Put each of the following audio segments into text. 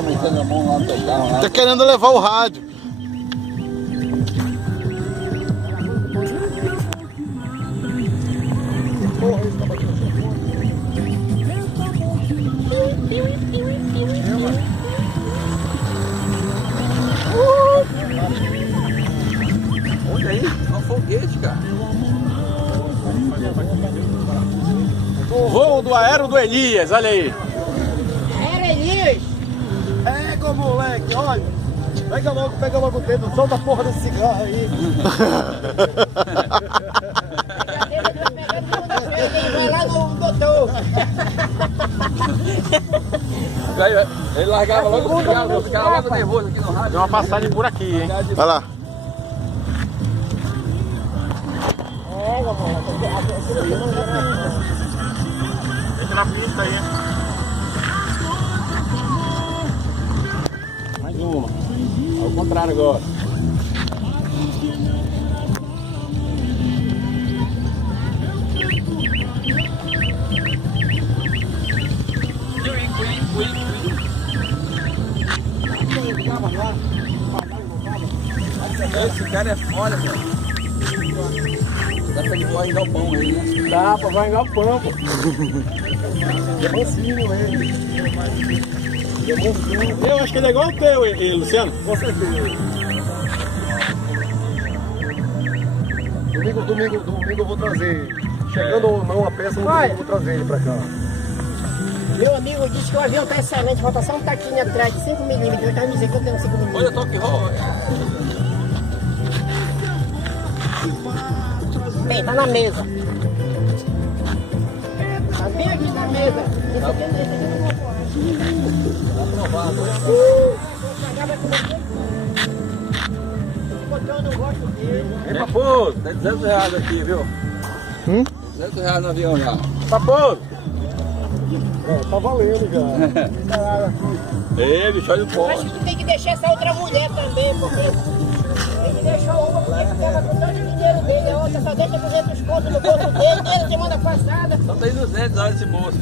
tá metendo a mão lá no teu carro. Lá. Tá querendo levar o rádio. Porra, isso tá batendo seu fone. Olha aí, é um foguete, cara. Voo do aero do Elias, olha aí. Era Elias? Pega, moleque, olha. Pega logo o dedo, solta a porra desse cigarro aí. Vai lá no doutor. Ele largava logo o cigarro, os caras logo nervoso aqui no rádio. Tem uma passagem por aqui, hein? Vai lá. Entra na pista aí. Mais uma. Ao contrário agora. Esse cara é foda, velho. Dá pra ele voar em galpão aí, né? Dá pra vai em galpão, pô. É mansinho ele. É mansinho. Eu acho que ele é igual o teu, Luciano. Com certeza. Domingo eu vou trazer. Chegando ou não a peça, eu vou trazer ele pra cá. Meu amigo disse que o avião tá excelente, falta só um taquinho atrás de 5 milímetros. Ele tá me dizendo que eu tenho 5 milímetros. Olha, toque roll. Bem, tá na mesa. Tá bem aqui na mesa. Esse aqui Tá aprovado. eu não gosto dele. Ei, Paposo, tá R$200 aqui, viu? R$200 no avião já. Paposo. Tá valendo já. Ei, bicho, olha o pó. Acho que tu tem que deixar essa outra mulher também, porque tem que deixar uma porque ficava com tanto dinheiro dele, a outra só deixa 200 contos no bolso dele, desde a semana passada. Só tem 200, olha esse bolso.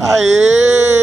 Aê!